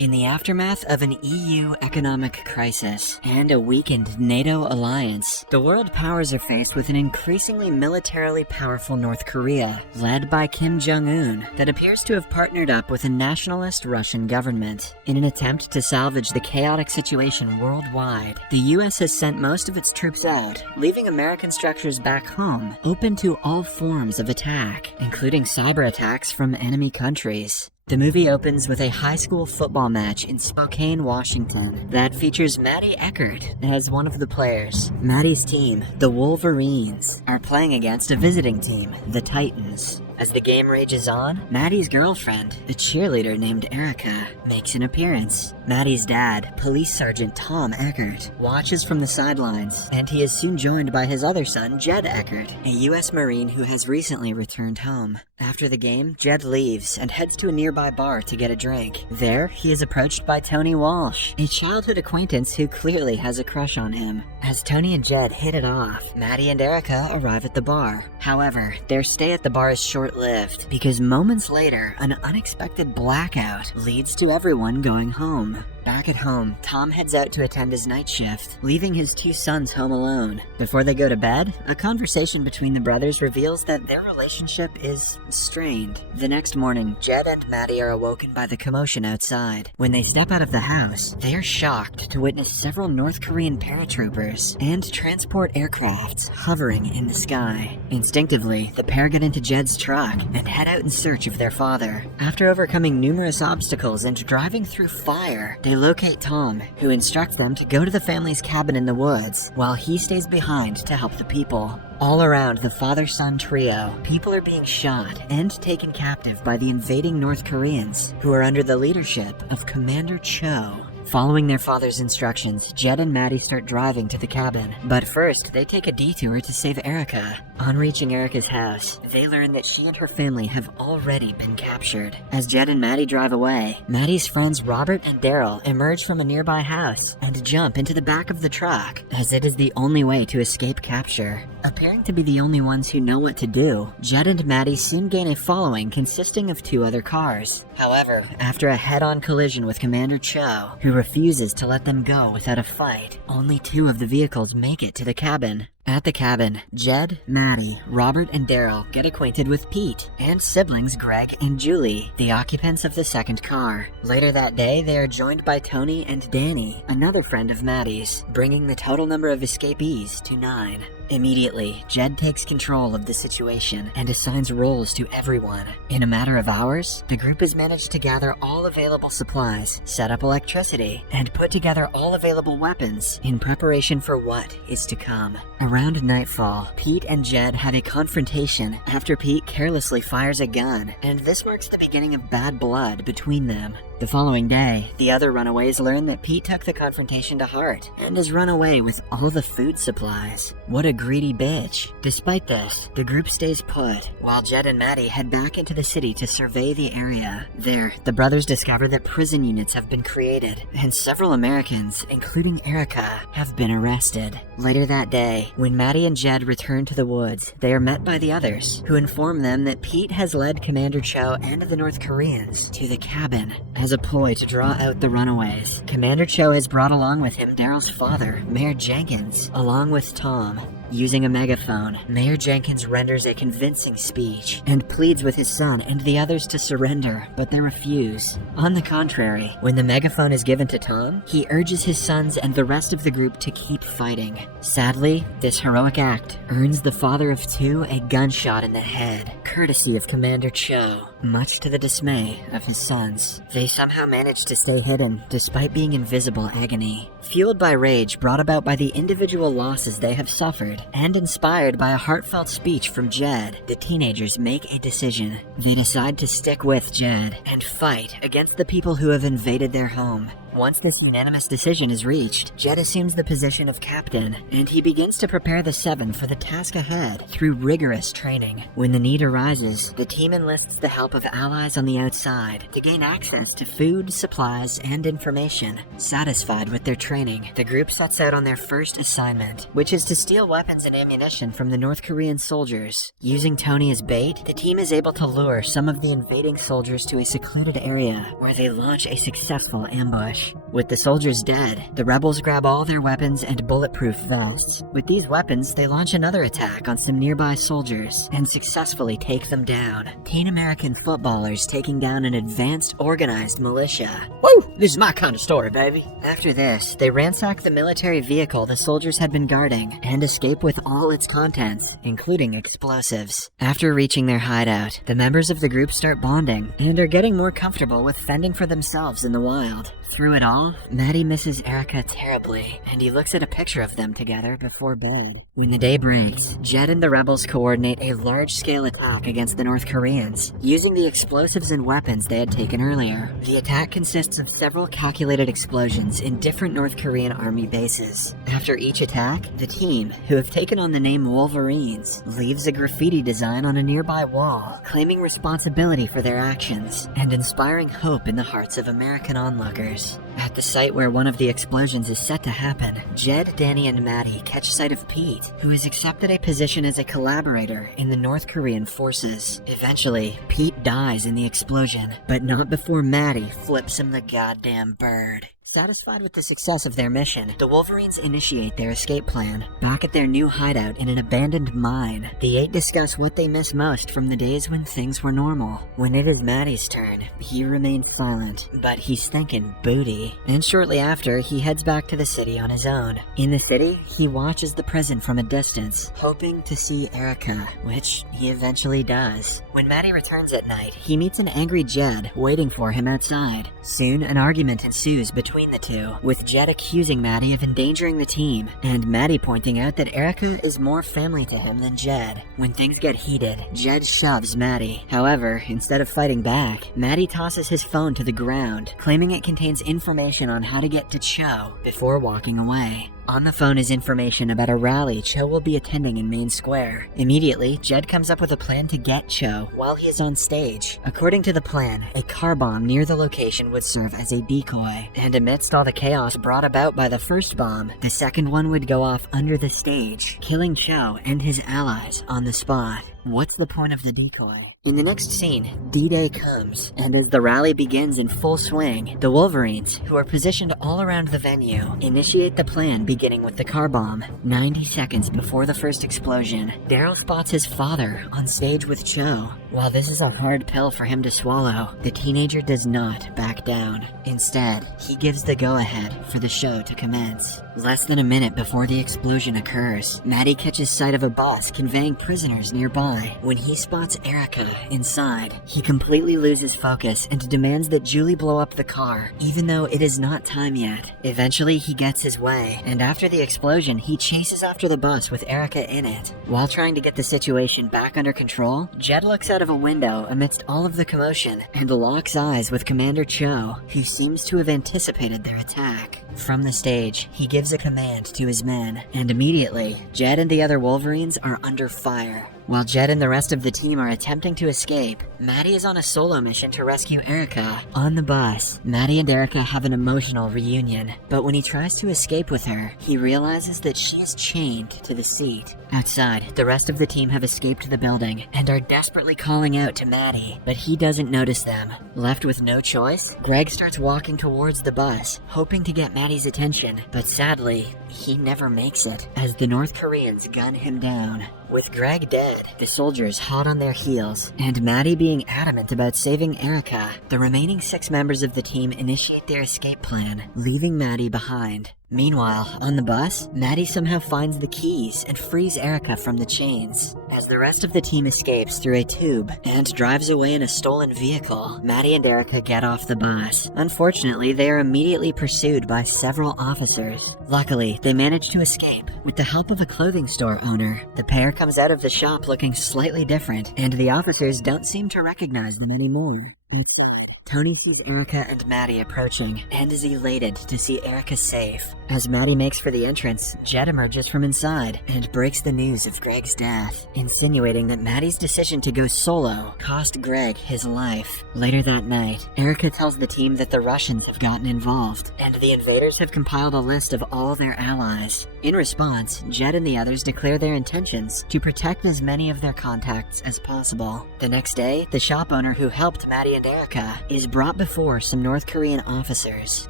In the aftermath of an EU economic crisis and a weakened NATO alliance, the world powers are faced with an increasingly militarily powerful North Korea, led by Kim Jong-un, that appears to have partnered up with a nationalist Russian government. In an attempt to salvage the chaotic situation worldwide, the US has sent most of its troops out, leaving American structures back home open to all forms of attack, including cyber attacks from enemy countries. The movie opens with a high school football match in Spokane, Washington, that features Maddie Eckert as one of the players. Maddie's team, the Wolverines, are playing against a visiting team, the Titans. As the game rages on, Maddie's girlfriend, a cheerleader named Erica, makes an appearance. Maddie's dad, Police Sergeant Tom Eckert, watches from the sidelines, and he is soon joined by his other son, Jed Eckert, a U.S. Marine who has recently returned home. After the game, Jed leaves and heads to a nearby bar to get a drink. There, he is approached by Tony Walsh, a childhood acquaintance who clearly has a crush on him. As Tony and Jed hit it off, Maddie and Erica arrive at the bar. However, their stay at the bar is short-lived, because moments later, an unexpected blackout leads to everyone going home. Back at home, Tom heads out to attend his night shift, leaving his two sons home alone. Before they go to bed, a conversation between the brothers reveals that their relationship is strained. The next morning, Jed and Maddie are awoken by the commotion outside. When they step out of the house, they are shocked to witness several North Korean paratroopers and transport aircrafts hovering in the sky. Instinctively, the pair get into Jed's truck and head out in search of their father. After overcoming numerous obstacles and driving through fire, they locate Tom, who instructs them to go to the family's cabin in the woods, while he stays behind to help the people. All around the father-son trio, people are being shot and taken captive by the invading North Koreans, who are under the leadership of Commander Cho. Following their father's instructions, Jed and Maddie start driving to the cabin, but first they take a detour to save Erica. On reaching Erica's house, they learn that she and her family have already been captured. As Jed and Maddie drive away, Maddie's friends Robert and Daryl emerge from a nearby house and jump into the back of the truck, as it is the only way to escape capture. Appearing to be the only ones who know what to do, Jed and Maddie soon gain a following consisting of two other cars. However, after a head-on collision with Commander Cho, who refuses to let them go without a fight, only two of the vehicles make it to the cabin. At the cabin, Jed, Maddie, Robert, and Daryl get acquainted with Pete and siblings Greg and Julie, the occupants of the second car. Later that day, they are joined by Tony and Danny, another friend of Maddie's, bringing the total number of escapees to 9. Immediately, Jed takes control of the situation and assigns roles to everyone. In a matter of hours, the group has managed to gather all available supplies, set up electricity, and put together all available weapons in preparation for what is to come. Around nightfall, Pete and Jed have a confrontation after Pete carelessly fires a gun, and this marks the beginning of bad blood between them. The following day, the other runaways learn that Pete took the confrontation to heart and has run away with all the food supplies. What a greedy bitch. Despite this, the group stays put, while Jed and Maddie head back into the city to survey the area. There, the brothers discover that prison units have been created, and several Americans, including Erica, have been arrested. Later that day, when Maddie and Jed return to the woods, they are met by the others, who inform them that Pete has led Commander Cho and the North Koreans to the cabin as a ploy to draw out the runaways. Commander Cho has brought along with him Daryl's father, Mayor Jenkins, along with Tom. Using a megaphone, Mayor Jenkins renders a convincing speech and pleads with his son and the others to surrender, but they refuse. On the contrary, when the megaphone is given to Tom, he urges his sons and the rest of the group to keep fighting. Sadly, this heroic act earns the father of two a gunshot in the head, courtesy of Commander Cho, much to the dismay of his sons. They somehow manage to stay hidden, despite being in visible agony. Fueled by rage brought about by the individual losses they have suffered, and inspired by a heartfelt speech from Jed, the teenagers make a decision. They decide to stick with Jed and fight against the people who have invaded their home. Once this unanimous decision is reached, Jed assumes the position of captain, and he begins to prepare the Seven for the task ahead through rigorous training. When the need arises, the team enlists the help of allies on the outside to gain access to food, supplies, and information. Satisfied with their training, the group sets out on their first assignment, which is to steal weapons and ammunition from the North Korean soldiers. Using Tony as bait, the team is able to lure some of the invading soldiers to a secluded area where they launch a successful ambush. With the soldiers dead, the rebels grab all their weapons and bulletproof vests. With these weapons, they launch another attack on some nearby soldiers and successfully take them down. Teen American footballers taking down an advanced organized militia. Woo! This is my kind of story, baby. After this, they ransack the military vehicle the soldiers had been guarding and escape with all its contents, including explosives. After reaching their hideout, the members of the group start bonding and are getting more comfortable with fending for themselves in the wild. Through it all, Maddie misses Erica terribly, and he looks at a picture of them together before bed. When the day breaks, Jed and the rebels coordinate a large-scale attack against the North Koreans, using the explosives and weapons they had taken earlier. The attack consists of several calculated explosions in different North Korean army bases. After each attack, the team, who have taken on the name Wolverines, leaves a graffiti design on a nearby wall, claiming responsibility for their actions and inspiring hope in the hearts of American onlookers. At the site where one of the explosions is set to happen, Jed, Danny, and Maddie catch sight of Pete, who has accepted a position as a collaborator in the North Korean forces. Eventually, Pete dies in the explosion, but not before Maddie flips him the goddamn bird. Satisfied with the success of their mission, the Wolverines initiate their escape plan. Back at their new hideout in an abandoned mine, the 8 discuss what they miss most from the days when things were normal. When it is Maddie's turn, he remains silent, but he's thinking booty. And shortly after, he heads back to the city on his own. In the city, he watches the prison from a distance, hoping to see Erica, which he eventually does. When Maddie returns at night, he meets an angry Jed waiting for him outside. Soon, an argument ensues between the two, with Jed accusing Maddie of endangering the team, and Maddie pointing out that Erica is more family to him than Jed. When things get heated, Jed shoves Maddie. However, instead of fighting back, Maddie tosses his phone to the ground, claiming it contains information on how to get to Cho before walking away. On the phone is information about a rally Cho will be attending in Main Square. Immediately, Jed comes up with a plan to get Cho while he is on stage. According to the plan, a car bomb near the location would serve as a decoy, and amidst all the chaos brought about by the first bomb, the second one would go off under the stage, killing Cho and his allies on the spot. What's the point of the decoy? In the next scene, D-Day comes, and as the rally begins in full swing, the Wolverines, who are positioned all around the venue, initiate the plan beginning with the car bomb. 90 seconds before the first explosion, Daryl spots his father on stage with Cho. While this is a hard pill for him to swallow, the teenager does not back down. Instead, he gives the go-ahead for the show to commence. Less than a minute before the explosion occurs, Maddie catches sight of a bus conveying prisoners nearby. When he spots Erica inside, he completely loses focus and demands that Julie blow up the car, even though it is not time yet. Eventually, he gets his way, and after the explosion, he chases after the bus with Erica in it. While trying to get the situation back under control, Jed looks out of a window amidst all of the commotion and locks eyes with Commander Cho, who seems to have anticipated their attack. From the stage, he gives a command to his men, and immediately, Jed and the other Wolverines are under fire. While Jed and the rest of the team are attempting to escape, Maddie is on a solo mission to rescue Erica. On the bus, Maddie and Erica have an emotional reunion, but when he tries to escape with her, he realizes that she is chained to the seat. Outside, the rest of the team have escaped the building and are desperately calling out to Maddie, but he doesn't notice them. Left with no choice, Greg starts walking towards the bus, hoping to get Maddie's attention, but sadly, he never makes it, as the North Koreans gun him down. With Greg dead, the soldiers hot on their heels, and Maddie being adamant about saving Erica, the remaining 6 members of the team initiate their escape plan, leaving Maddie behind. Meanwhile, on the bus, Maddie somehow finds the keys and frees Erica from the chains. As the rest of the team escapes through a tube and drives away in a stolen vehicle, Maddie and Erica get off the bus. Unfortunately, they are immediately pursued by several officers. Luckily, they manage to escape with the help of a clothing store owner. The pair comes out of the shop looking slightly different, and the officers don't seem to recognize them anymore. Outside, Tony sees Erica and Maddie approaching and is elated to see Erica safe. As Maddie makes for the entrance, Jed emerges from inside and breaks the news of Greg's death, insinuating that Maddie's decision to go solo cost Greg his life. Later that night, Erica tells the team that the Russians have gotten involved, and the invaders have compiled a list of all their allies. In response, Jed and the others declare their intentions to protect as many of their contacts as possible. The next day, the shop owner who helped Maddie and Erica is brought before some North Korean officers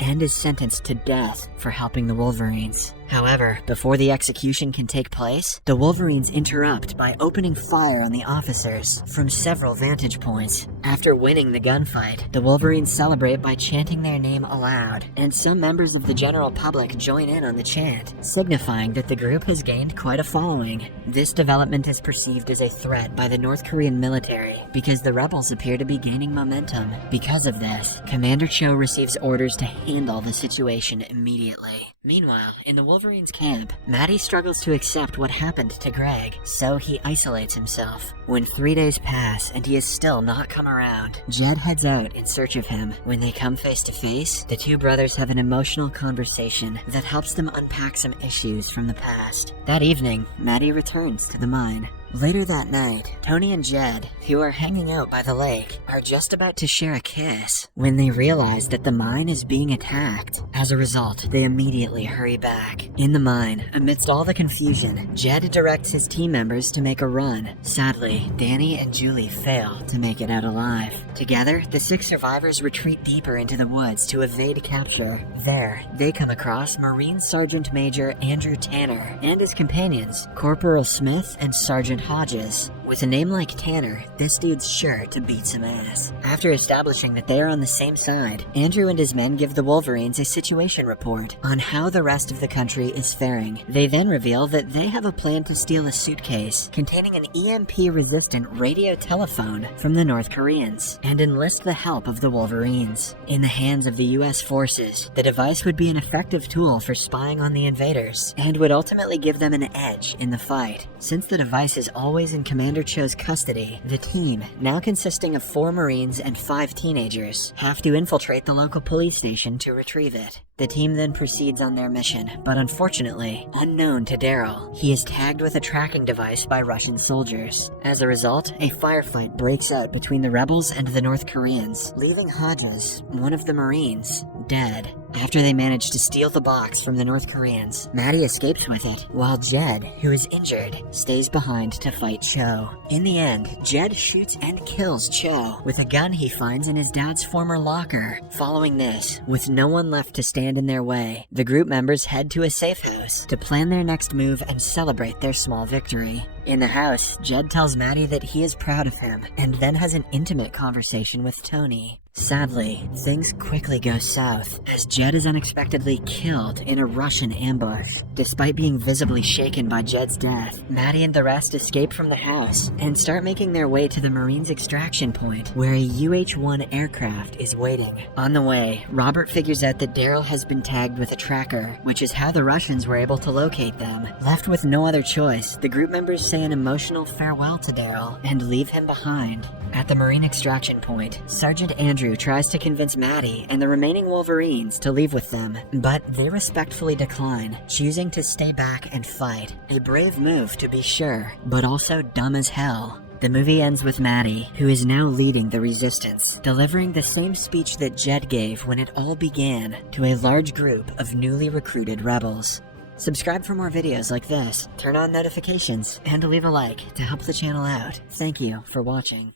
and is sentenced to death for helping the Wolverines. However, before the execution can take place, the Wolverines interrupt by opening fire on the officers from several vantage points. After winning the gunfight, the Wolverines celebrate by chanting their name aloud, and some members of the general public join in on the chant, signifying that the group has gained quite a following. This development is perceived as a threat by the North Korean military because the rebels appear to be gaining momentum. Because of this, Commander Cho receives orders to handle the situation immediately. Meanwhile, in the Wolverines' camp, Maddie struggles to accept what happened to Greg, so he isolates himself. When 3 days pass and he has still not come around, Jed heads out in search of him. When they come face to face, the two brothers have an emotional conversation that helps them unpack some issues from the past. That evening, Maddie returns to the mine. Later that night, Tony and Jed, who are hanging out by the lake, are just about to share a kiss when they realize that the mine is being attacked. As a result, they immediately hurry back. In the mine, amidst all the confusion, Jed directs his team members to make a run. Sadly, Danny and Julie fail to make it out alive. Together, the 6 survivors retreat deeper into the woods to evade capture. There, they come across Marine Sergeant Major Andrew Tanner and his companions, Corporal Smith and Sergeant Hodges. With a name like Tanner, this dude's sure to beat some ass. After establishing that they are on the same side, Andrew and his men give the Wolverines a situation report on how the rest of the country is faring. They then reveal that they have a plan to steal a suitcase containing an EMP-resistant radio telephone from the North Koreans and enlist the help of the Wolverines. In the hands of the US forces, the device would be an effective tool for spying on the invaders and would ultimately give them an edge in the fight. Since the device is always in Commander Cho's custody, the team, now consisting of 4 Marines and 5 teenagers, have to infiltrate the local police station to retrieve it. The team then proceeds on their mission, but unfortunately, unknown to Daryl, he is tagged with a tracking device by Russian soldiers. As a result, a firefight breaks out between the rebels and the North Koreans, leaving Hodges, one of the Marines, dead. After they manage to steal the box from the North Koreans, Maddie escapes with it, while Jed, who is injured, stays behind to fight Cho. In the end, Jed shoots and kills Cho with a gun he finds in his dad's former locker. Following this, with no one left to stand in their way, the group members head to a safe house to plan their next move and celebrate their small victory. In the house, Jed tells Maddie that he is proud of him, and then has an intimate conversation with Tony. Sadly, things quickly go south, as Jed is unexpectedly killed in a Russian ambush. Despite being visibly shaken by Jed's death, Maddie and the rest escape from the house and start making their way to the Marines' extraction point, where a UH-1 aircraft is waiting. On the way, Robert figures out that Daryl has been tagged with a tracker, which is how the Russians were able to locate them. Left with no other choice, the group members say an emotional farewell to Daryl and leave him behind. At the Marine extraction point, Sergeant Andrew tries to convince Maddie and the remaining Wolverines to leave with them, but they respectfully decline, choosing to stay back and fight. A brave move to be sure, but also dumb as hell. The movie ends with Maddie, who is now leading the resistance, delivering the same speech that Jed gave when it all began to a large group of newly recruited rebels. Subscribe for more videos like this, turn on notifications, and leave a like to help the channel out. Thank you for watching.